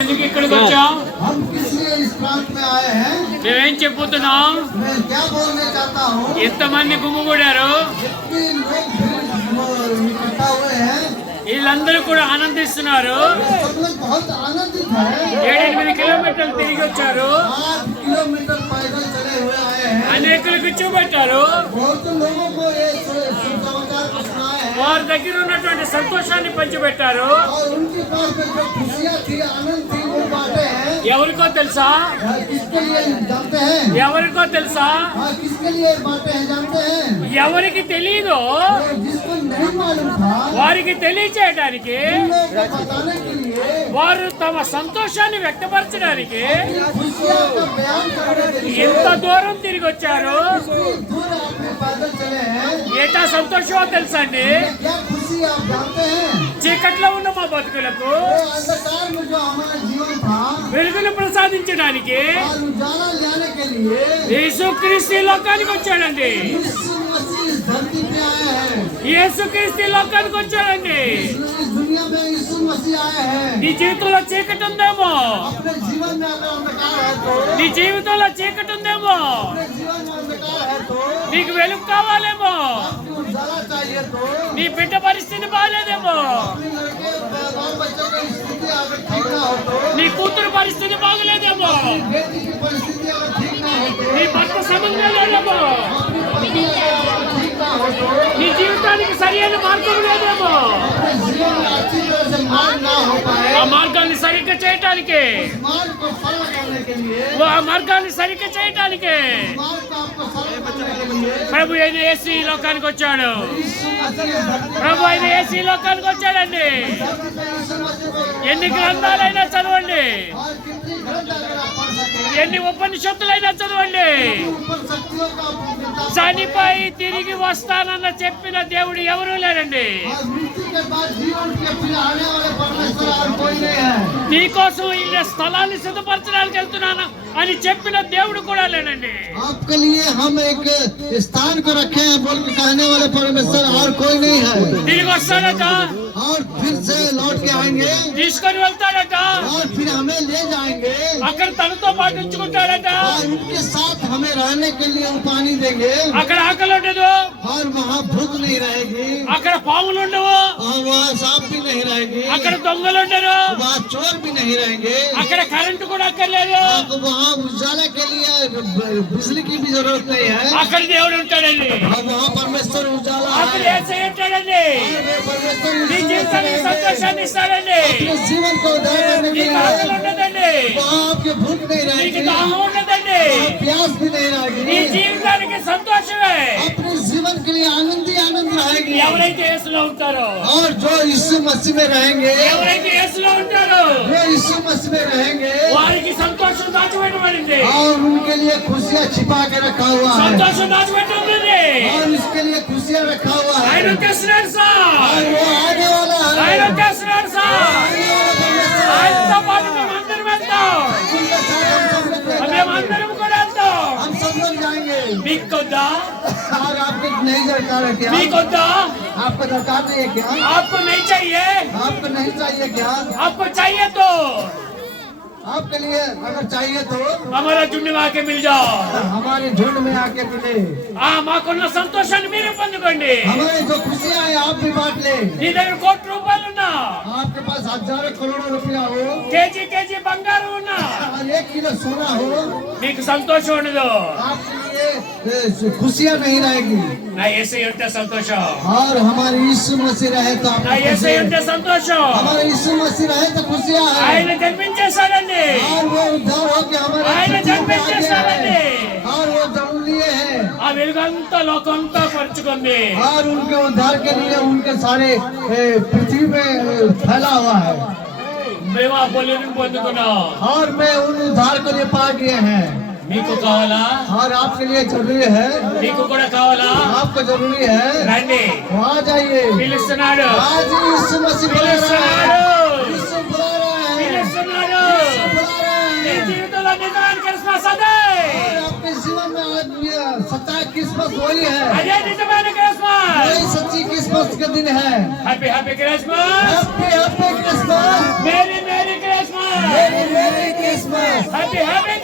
ఇక్కడికి వచ్చాం हम किस लिए इस प्रांत में आए हैं? మేమేం చెప్పుతున్నాం मैं क्या बोलने चाहता हूँ? ఎంతమంది గుమ్ముగూడారు जितने लोग भीड़ इकट्ठा हुए हैं, వీళ్ళందరూ కూడా ఆనందిస్తున్నారు सब लोग बहुत आनंदित हैं। 7-8 కిలోమీటర్లు తిరిగి వచ్చారు 8 किलोमीटर पैदल चले हुए आए हैं। అనేకులకు చూపెట్టారు बहुत लोगों को ये समाचार को सुनाए हैं వారి దగ్గర ఉన్నటువంటి సంతోషాన్ని పంచిపెట్టారు और उनके पास में जो खुशियाँ थी, आनंद थी, वो बांटे हैं। ఎవరికో తెలుసా किसके लिए जानते हैं? ఎవరికో తెలుసా हाँ, किसके लिए बांटे हैं जानते हैं? ఎవరికి తెలియదో तो जिसको नहीं मालूम था, వారికి తెలియచేయడానికి उन लोगों को बताने के लिए, వారు తమ సంతోషాన్ని వ్యక్తపరచడానికి खुशियाँ का बयान करने के लिए ఎంత దూరం తిరిగి వచ్చారు दूर अपने पैदल चले हैं। ఏటా సంతోషమో తెలుసండి क्या खुशी आप जानते हैं? చీకట్లో ఉన్న మా బతుకులకు वो अंधकार में जो हमारा जीवन था, వెలుగును ప్రసాదించడానికి और उजाला लाने के लिए యేసుక్రీస్తు ఈ లోకానికి వచ్చాడండి यीशु मसीह इस धरती पे आए हैं। యేసుక్రీస్తు ఈ లోకానికి వచ్చాడండి इस दुनिया में यीशु मसीह आए हैं। నీ జీవితంలో చీకటి ఉందేమో अपने जीवन में अगर अंधकार है तो, నీ జీవితంలో చీకటి ఉందేమో अपने जीवन में अंधकार है तो, నీకు వెలుగు కావాలేమో आपको उजाला चाहिए तो, నీ బిడ్డ పరిస్థితి బాగాలేదేమో अपने लड़के बाल बच्चों की स्थिति अगर ठीक ना हो तो, నీ కూతురు పరిస్థితి బాగలేదేమో बेटी की परिस्थिति अगर ठीक ना हो तो, నీ భర్త సంబంధం లేదేమో अपनी पत्नी अगर ठीक ना हो तो, నీ జీవితానికి సరి అయిన మార్గం లేదేమో अपने जीवन में अच्छी तरह से मार्ग ना हो पाए, ఆ మార్గాన్ని సరిగ్గా చేయటానికి मार्ग को सरल करने के लिए, ఆ మార్గాన్ని సరిగ్గా చేయటానికి मार्ग को आपको सरल करने के लिए ప్రభు అయిన యేసు ఈ లోకానికి వచ్చాడు यीशु मसीह इस धरती ప్రభు అయిన యేసు ఈ లోకానికి వచ్చాడండి पे यीशु मसीह को ఎన్ని గ్రంథాలైనా చదవండి और कितनी ग्रंथ अगर आप पढ़ सके, ఎన్ని ఉపనిషత్తులైనా చదవండి ऊपर शक्तियों का किताब చనిపోయి తిరిగి వస్తానన్న చెప్పిన దేవుడు ఎవరూ లేరండి और मृत्यु के बाद जीवन के फिर आने वाले परमेश्वर और कोई नहीं है। నీకోసం ఈ స్థలాన్ని సిద్ధపరచడానికి వెళ్తున్నాను అని చెప్పిన దేవుడు కూడా లేనండి आपके लिए हम एक स्थान को रखे हैं बोल के कहने वाले परमेश्वर और कोई नहीं है। తిరిగి వస్తాడట और फिर से लौट के आएंगे తీసుకొని వెళ్తాడట और फिर हमें ले जाएंगे అక్కడ తనతో పాటు ఉంచుకుంటాడట और उनके साथ हमें रहने के लिए वो पानी देंगे అక్కడ ఆకలి ఉండదు और वहाँ भूख नहीं रहेगी అక్కడ పాములు ఉండవు और वहाँ सांप भी नहीं रहेगी, అక్కడ దొంగలు ఉండరు वहाँ चोर भी नहीं रहेंगे, అక్కడ కరెంటు కూడా అక్కర్లేదు आपको वहाँ उजाला के लिए बिजली की भी जरूरत नहीं है అక్కడ దేవుడు ఉంటాడండి और वहाँ परमेश्वर उजाला అక్కడ है। యేసయ్య ఉంటాడండి परमेश्वर నీ జీవితానికి సంతోషాన్ని ఇస్తాడండి अपने जीवन को उद्धार करने के నీకు लिए ఆకలి ఉండదండి वहाँ आपके भूख नहीं నీకు रहेगी, దాహం ఉండదండి प्यास भी नहीं నీ रहेगी, జీవితానికి సంతోషమే अपने जीवन के लिए आनंद ही आनंद रहेगी। ఎవరైతే యేసులో ఉంటారో और जो यीशु मसीह में रहेंगे, ఎవరైతే యేసులో ఉంటారో जो यीशु मसीह में रहेंगे వారికి సంతోషం దాచిపెట్టబడింది और उनके लिए खुशियाँ छिपा के रखा हुआ है సంతోషం దాచిపెట్టబడింది और इसके लिए खुशियाँ रखा हुआ ఆయన है వచ్చేస్తున్నాడు సార్ और वो आने वाला ఆయన है। వచ్చేస్తున్నాడు సార్ ఆయనతో పాటు మేమందరం వెళ్తాం उनके साथ हम सब लोग रहेंगे। మేమందరం కూడా వెళ్తాం हम सब लोग जाएंगे మీకొద్దా और आपको नहीं दरकार है क्या? మీకొద్దా आपको दरकार नहीं है क्या? आपको नहीं चाहिए आपको नहीं चाहिए क्या? आपको चाहिए तो आपके लिए अगर चाहिए तो हमारा झुंड में आके मिल जाओ हमारे झुंड में आके मिले, మాకున్న సంతోషాన్ని మీరు పొందుకోండి हमारे जो खुशियाँ हैं आप भी बांट ले। నీ దగ్గర కోటి రూపాయలున్నా आपके पास हजारों करोड़ों रुपया हो కేజీ కేజీ బంగారం ఉన్నా और 1 किलो सोना हो, మీకు సంతోషం ఉండదు आपके लिए खुशियाँ नहीं रहेगी। నా యేసయ్య ఉంటే సంతోషం और हमारे यीशु मसीह रहे तो నా आपको యేసయ్య खुशी ఉంటే है। సంతోషం हमारे यीशु मसीह रहे तो खुशियाँ है ఆయన జన్మించేశాడండి और वो उद्धार हो के हमारे ఆయన पृथ्वी पे आ गया జన్మించేశాడండి है और वो जन्म लिए हैं ఆ వెలుగంతా లోకంతా పరుచుకుంది और उनके उद्धार के लिए उनके सारे पृथ्वी में फैला हुआ है మేము ఆ పొలిని పొందుకున్నాం और मैं उन उद्धार के लिए पा गए हैं మీకు కావాలా और आपके लिए जरूरी है, మీకు కూడా కావాలా आपको जरूरी है, రండి वहाँ जाइए। పిలుస్తున్నాడు आज यीशु मसीह बुला रहा है, పిలుస్తున్నాడు यीशु बुला रहा है, పిలుస్తున్నాడు बुला रहा నీ है। జీవితంలో నిజమైన క్రిస్మస్ అదే और आपके जीवन में आज ये सच्चा क्रिसमस वही है, అదే నిజమైన క్రిస్మస్ वही सच्ची क्रिसमस का दिन है। Happy happy Christmas happy happy Christmas, merry merry Christmas merry Christmas. Happy happy